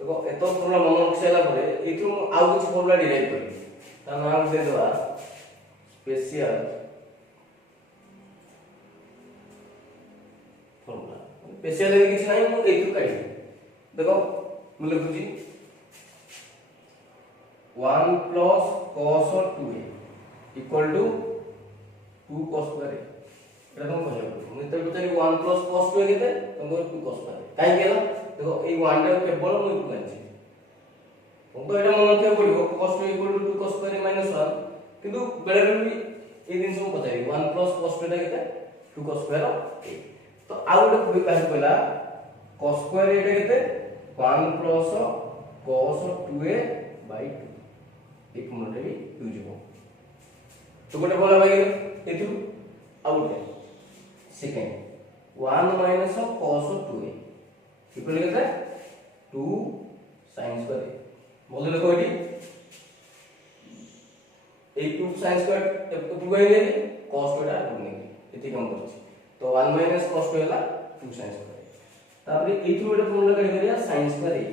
देखो एतो फॉर्मूला मन रखिसाला परे एथु आउ किछ फॉर्मूला डिराइव करी ता नाम दे देबा स्पेशल फॉर्मूला स्पेशल रे किछ नाही मु एथु काढी देखो मु लिखुची 1 plus cos 2a equal to 2 cos square एटा तुम कहले मु त बिचारी 1 plus cos 2a केते तुम 2 cos square काई केला देखो ए 1 टा केवल मु इकु कांची तो एटा मन रखिया पड़िबो cos 2 equal to 2 cos square minus 1 किंतु बेले बेले भी ए दिन सब पचारी 1 plus cos 2 टा केते 2 cos square a तो आउ गोटे काहे कहला cos square एटा केते 1 plus cos 2a by 2 एक फॉर्मूला भी यूज हो तो गोटे बोला भाई एथु आउ गोटे second 1 minus cos 2a equal केते 2 sin square बोल देखो एटी ए 2 sin square 2 आइले cos 2 टा नहीं एती कम करछि तो 1 minus cos 2 होला 2 sin square तापरे एथु गोटे फॉर्मूला काढी करिया sin square a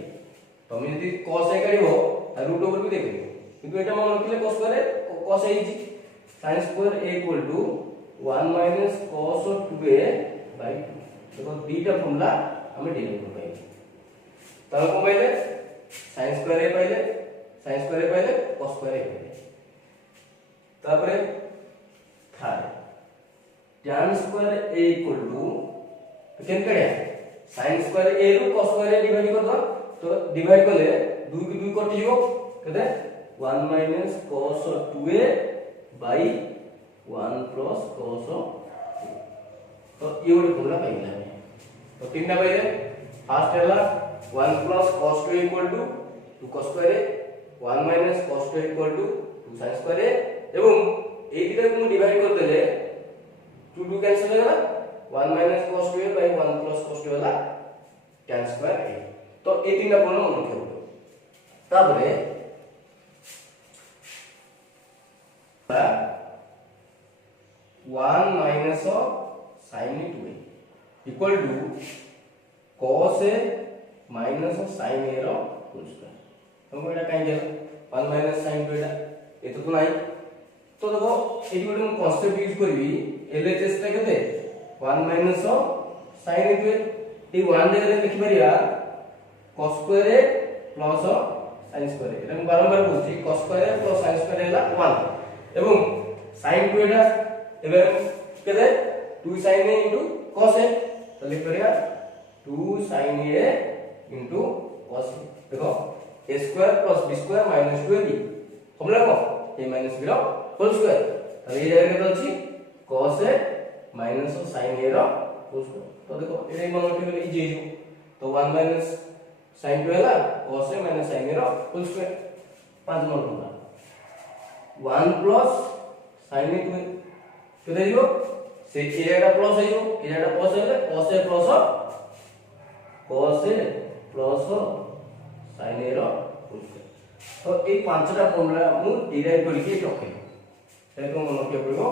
तमे यदि cos a काढिबो त रूट ओवर भी देखिबो किंतु एटा मन रखिले cos square cos a is sin square a equal to 1 minus cos 2a by 2 देखो दीटा फॉर्मूला हमें डिराइव कर पाइले तब को पाइले sin square a पाइले sin square a पाइले cos square a पाइले तापरे third tan square a equal to केन कड़िया sin square a रो cos square a डिवाइड कर दो तो डिवाइड करले 2 की 2 कटि जो केते 1 minus cos 2a by 1 plus cos 2 तो ये वाला फॉर्मूला पाइला तो तीनटा पाइले फर्स्ट हैला 1 plus cos 2 equal to 2 cos square a 1 minus cos 2 equal to 2 sin square a एवं ए दिटा को डिवाइड कर देले 2 2 कैंसिल हो गला 1 minus cos 2a by 1 plus cos 2 वाला tan square a तो ए तीनटा फॉर्मूला मन रखियो तापरे 1 minus sin 2a equal to cos a minus sin a रो होल स्क्वायर हमको एटा काई गेल 1 minus sin 2 एटा ए तो नाही तो देखो एटी गोटे हम कांसेप्ट यूज करबी LHS टा केते 1 minus sin 2a ए 1 जगह लिखि परिया cos square a plus sin square a एटा हम बारंबार बोलছি cos square a plus sin square a हला 1 एवं sin 2 एटा एबे केते 2 sin a into cos a तो लिख परिया 2 sin a into cos a देखो a square plus b square minus 2ab formula को a minus b रो होल स्क्वायर तो ये जगह केते अछि cos a minus sin a रो होल स्क्वायर तो देखो एटा मन रखिले इजी हो तो 1 minus sin 2 हला cos a minus sin a रो होल स्क्वायर 5 नंबर होगा 1 plus sin a 2 केते हो से एटा प्लस आइयो एटा प्लस हेले cos a plus sin a रो होल स्क्वायर तो ए पांचटा फॉर्मूला मु डिराइव करके रखे सेटा को मन रखियो पड़िबो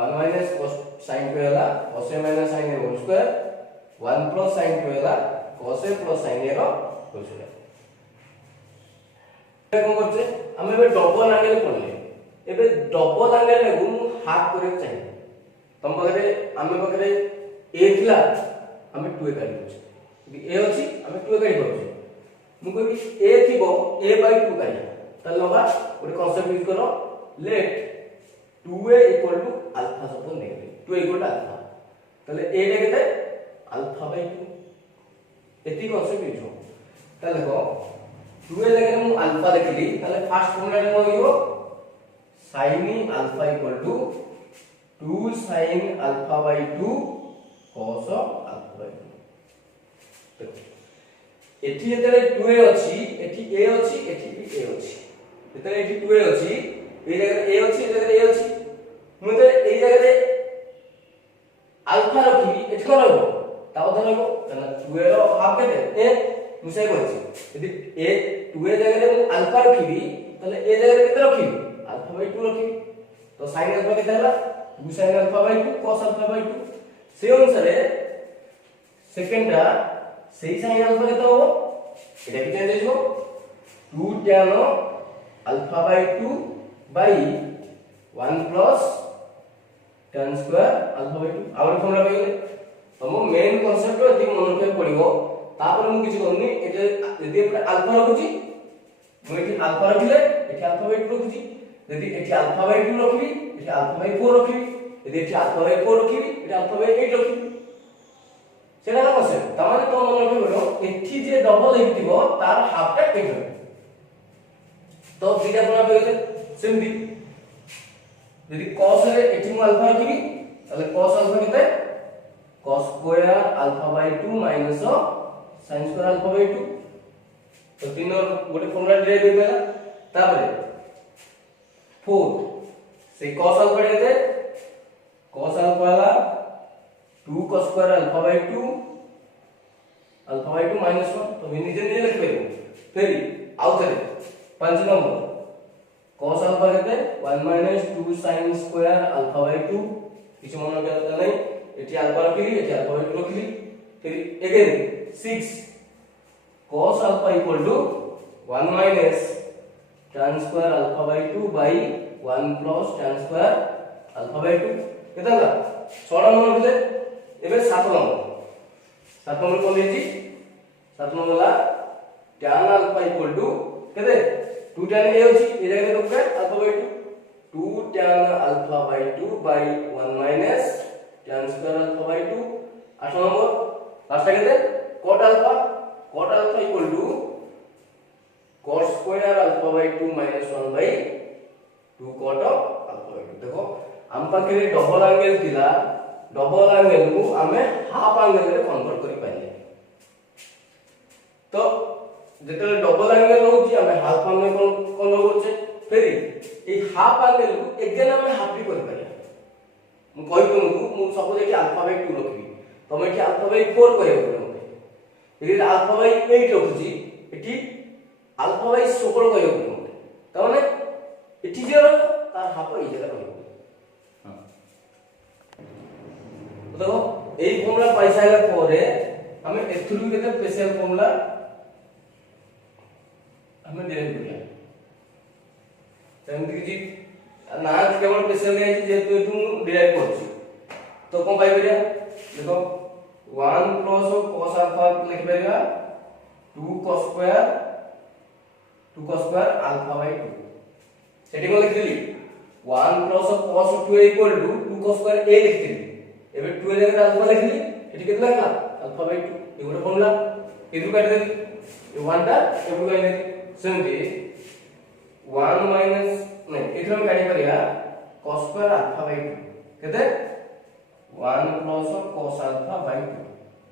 1 minus cos sin 2 हला cos a minus sin a whole square 1 plus sin 2 हला cos a plus sin a रो होल स्क्वायर को करछे हमें बे डबल एंगल पड़ले एबे डबल एंगल लेगु हाफ करे चाहिए तम बगरे हमें बगरे a थिला हमें 2a काढी दउछ a अछि हमें 2a काढी दउछ मु कहबी a थिबो a by 2 काढी त लबा ओटे कांसेप्ट यूज करो let 2a equal to alpha suppose negative 2 equal to alpha तले a टा केते alpha by 2 एती कांसेप्ट यूज हो त देखो 2a जगह मु alpha लिखली तले फर्स्ट फॉर्मूला को होइबो sin alpha equal to 2 sin alpha by 2 cos alpha by 2 एठी जेतले 2a अछि एठी a अछि एठी भी a अछि जेतले एठी 2a अछि ए जगह a अछि ए जगह a अछि मु ते ए जगह alpha रखी एठी कोन रहबो ता बदल रहबो तने 2a रो हाफ केते a मिसाई करछि यदि a 2a जगह मु alpha रखिबी तले a जगह केते रखिबी alpha by 2 रखिबी तो sin alpha केते हला 2 sin alpha by 2 cos alpha by 2 से अनुसार सेकंडा सेही sin alpha केते हो এটা কি চেঞ্জ হইব 2 tan alpha by 2 by 1 plus tan square alpha by 2 out formula पाइले तम मेन कांसेप्ट एति मन रखे पड़िबो तापर मु किछ करनी एते यदि अल्फा रखुची मु एति अल्फा रखिले एति अल्फा by 2 रखुची यदि एति अल्फा by 2 रखिबी एति अल्फा by 4 रखिबी यदि एति अल्फा by 4 रखिबी एति अल्फा by 8 रखिबी सेटा कांसेप्ट तमाने तो मन रखे पड़िबो एति जे डबल हेतिबो तार हाफ टा केते तो बीटा कोना पाइले सिम्पली यदि cos रे एठी मु अल्फा रखिबी ताले cos अल्फा केते cos square alpha by 2 minus sin square alpha by 2 तो तीन और गोटे फॉर्मूला डिराइव हो गला तापरे 4 से cos अल्फा केते cos अल्फा ला 2 cos square alpha by 2 minus 1 तो मैं निजे निजे लिख पाइबो फिर आउ थरे 5 नंबर cos अल्फा केते 1 minus 2 sin square alpha by 2 किछ मन करता नहीं एटी अल्फा रखिली एटी अल्फा by 2 रखिली फिर अगेन 6 cos अल्फा equal to 1 minus tan square alpha by 2 by 1 plus tan square alpha by 2 केता ला 6 नंबर रखिले एबे 7 नंबर कोन देजी 7 नंबर ला tan अल्फा इक्वल टू केते 2 tan ए होची ए जगह तो alpha by 2 2 tan alpha by 2 by 1 minus tan square alpha by 2 8 number last केते cot alpha equal to cot square alpha by 2 minus 1 by 2 cot alpha by 2 देखो हम पाखे डबल एंगल थिला डबल एंगल को हमें हाफ एंगल रे convert करि पाइले तो जेते डबल एंगल होची हमें हाफ एंगल कन्वर्ट करछे फेरि ए हाफ एंगल को अगेन हमें हाफ भी करि पारिया मु कहि तुमको मु सपोज एटी अल्फा by 2 रखबी तमे एटी अल्फा by 4 करियो पड़ो यदि अल्फा by 8 रखुची एटी अल्फा by 16 करियो पड़ो त माने एटी जे तार हाफ ए जगह करियो हां तो देखो एई फॉर्मूला पाइसाला परे हमें एथुरु केते स्पेशल फॉर्मूला हमें डिराइव करिया सेमति कि ना केवल स्पेशल है जेतु एतु डिराइव करछि तो कोन पाइ परिया देखो 1 प्लस cos अल्फा लिख परिया 2 cos स्क्वायर अल्फा by 2 सेठी को लिख दिली 1 plus cos 2 equal to 2 cos square a लिख दिली एबे 2 जगह अल्फा लिख दिली एठी केतना लिखला अल्फा by 2 ए गोटे फॉर्मूला इदु काट देली ए 1 टा एबु काई देली सेमति 1 माइनस नहीं इथरो हम काटी परिया cos स्क्वायर अल्फा by 2 केते 1 प्लस cos अल्फा by 2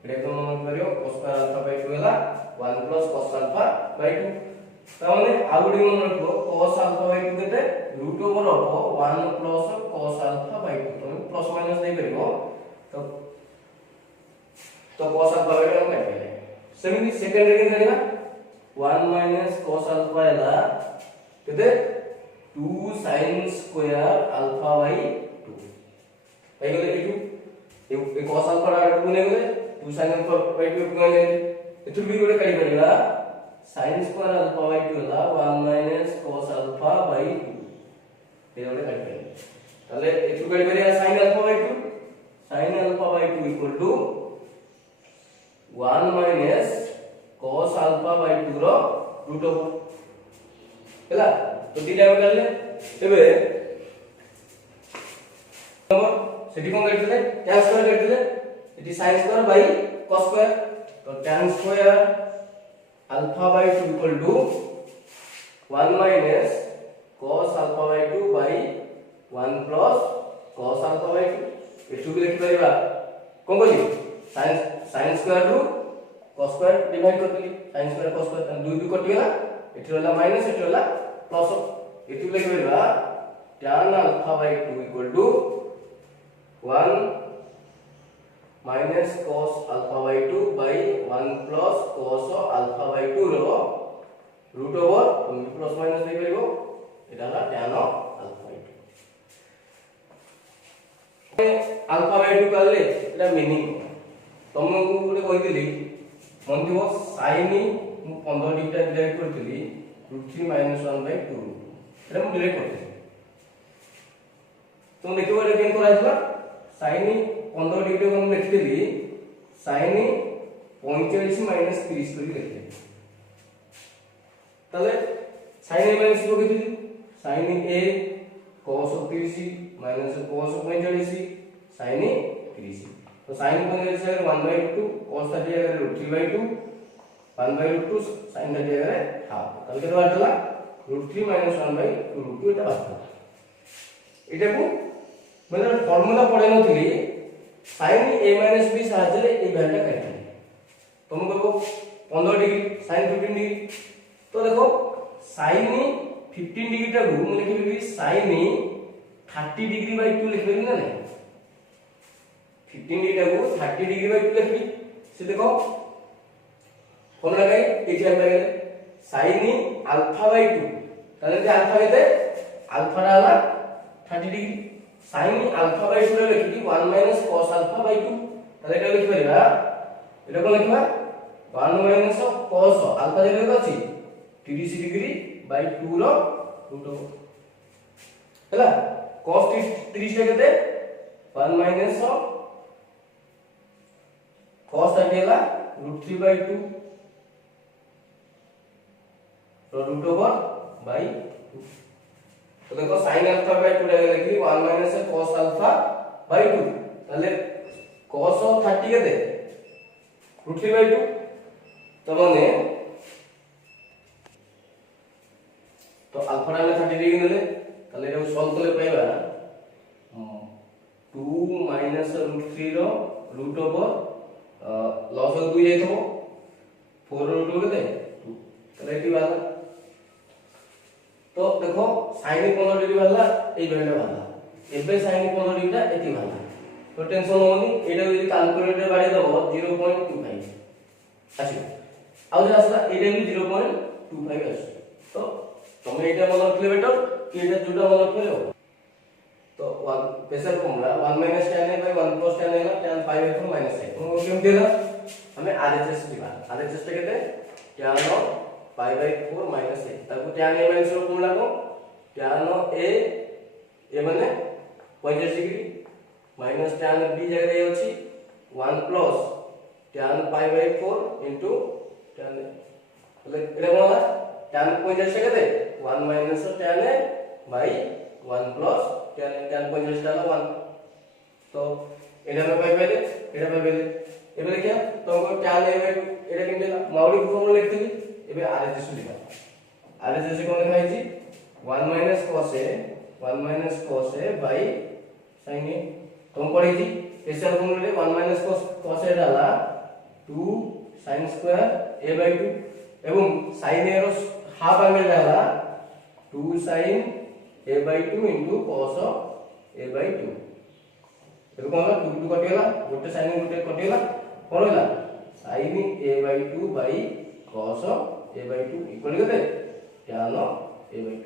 एटा तो मन करियो cos स्क्वायर अल्फा by 2 हला 1 प्लस cos अल्फा by 2 ताने आगुडी मन रखो cos अल्फा by 2 केते root over of 1 plus cos alpha by 2 तो प्लस माइनस दे परियो तो cos अल्फा by 2 हम काट पाइले सेमिति सेकंड रे के देना 1 माइनस cos अल्फा हला केते 2 sin स्क्वायर अल्फा by 2 पाइ गेले एटू ए cos अल्फा रा गुने गेले 2 sin अल्फा by 2 गुने एतु भी गोटे काई परिला sin स्क्वायर अल्फा by 2 ला 1 माइनस cos अल्फा by 2 ए गोटे काई परिला ताले एतु काई परिया sin alpha by 2 equal to 1 minus cos alpha by 2 रो रूट ओवर हैला तो दिटा में करले एबे नंबर सेठी कोन करथिले tan स्क्वायर करथिले एटी sin square by cos square तो tan square alpha by 2 equal to 1 minus cos alpha by 2 by 1 plus cos alpha by 2 एटू भी लिख परिबा कोन बोली sin स्क्वायर रू cos स्क्वायर डिवाइड कर दिली sin स्क्वायर cos स्क्वायर दुई दुई कटि गेला एठी होला माइनस एठी होला प्लस एठी लिख परिबा tan alpha by 2 equal to 1 minus cos alpha by 2 by 1 plus cos alpha by 2 रो रूट ओवर तुम प्लस माइनस दे परिबो एटा ला tan alpha by 2 alpha by 2 करले एटा मीनिंग तुमको गोटे कहितली मन दिवो sin मु 15 डिग्री टा डिवाइड करथिली √3 - 1/2 एटा मु डिवाइड करथिली तो देखिबो एटा केन कराइतला sin 15 डिग्री को लिखथिली sin 45 - 30 करी लिखथिली तले sin a - को लिखथिली sin a cos 30 - cos 45 sin 30 तो sin 45 जगह 1/2 cos 30 जगह √3/2 1/2 sin 30 जगह हाफ तले केते बाटला √3 - 1/2 एटा बाटला एटा को मतलब फार्मूला पढे नथिली sin a - b साहाय्य ए वैल्यू काटली तुम कहबो 15 डिग्री sin 15 डिग्री तो देखो sin 15 डिग्री टा को मैं लिखबी sin 30 डिग्री बाय 2 लिखबी ना नहीं 15 डिग्री टा को 30 डिग्री बाय 2 लिखबी से देखो कोन लगाई एटी हम लगाई sin अल्फा बाय 2 ताले जे अल्फा केते अल्फा डाला 30 degree sin alpha by 2 लिखबी 1 - cos alpha by 2 ताले एटा लिखि परिबा एटा कोन लिखबा 1 - cos अल्फा जगह अछि 30 डिग्री बाय 2 रो रूट हला cos 30 टा केते 1 - cos टा केला √3 बाय 2 रो रूट ओवर बाय 2 तो देखो sin अल्फा बाय 2 टा लिखली 1 - cos अल्फा बाय 2 ताले cos 30 केते √3 बाय 2 तो माने तो अल्फा टा 30 डिग्री नेले ताले एटा सॉल्व करले पाइबा 2 - √3 रो रूट ओवर लॉस 2 जाइथो 4 रो रूट केते 2 ताले एटी वाला तो देखो sin 15 डिग्री वाला ए वैल्यू वाला एबे sin 15 डिग्री टा एटी वाला तो टेंशन होनी एटा यदि कैलकुलेटर बाडी दबो 0.25 अछि आउ जे आसला एटा भी 0.25 अछि तो तुम एटा मन रखले बेटर कि एटा जुटा मन रखले तो 1 pressure formula 1 - tan a 1 + tan a tan pi / 4 - a हम केम देला हमें RHS दिबा RHS टा केते tan pi / 4 - a ताको tan a - रो फॉर्मूला को tan a माने 45 डिग्री माइनस tan b जगह अछि 1 + tan pi / 4 tan a એટલે એટલે કોણ tan 45 કેતે 1 - tan a by 1 + tan a tan 45 टा 1 तो एटा में पाइ पहिले एटा पाइ पहिले एबे देखिया तुमको tan a by 2 Etah canola माउडी formula लिखथिली एबे RHS लिखा RHS कोन लिखा है 1 - cos a by sin a तुम पढ़ी थी स्पेशल फॉर्मूला रे 1 - cos a डाला 2 sin स्क्वायर a by 2 एवं sin a रो हाफ एंगल डाला 2 sin a by 2 cos a by 2 एबे कोन 2 2 कटिला गोटे sin गोटे कटिला कोन होला sin a by 2 by cos a by 2 equal केते tan a by 2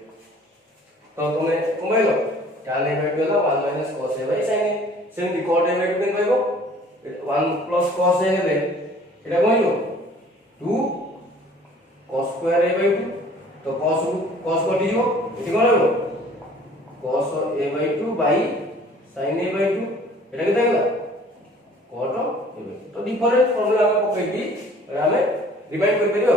तो तुमे कमाइलो tan a by 2 होला 1 - cos a by sin a same cot a by 2 केन पाइबो 1 + cos a हेले एटा कहिलो 2 cos square a by 2 तो cos कटि जो एठी कोन होलो cos a by 2 by sin a by 2 एटा केते गेला cot a by 2 तो डिफरेंट फार्मूला हम पकैती एटा हमें रिमाइंड कर परियो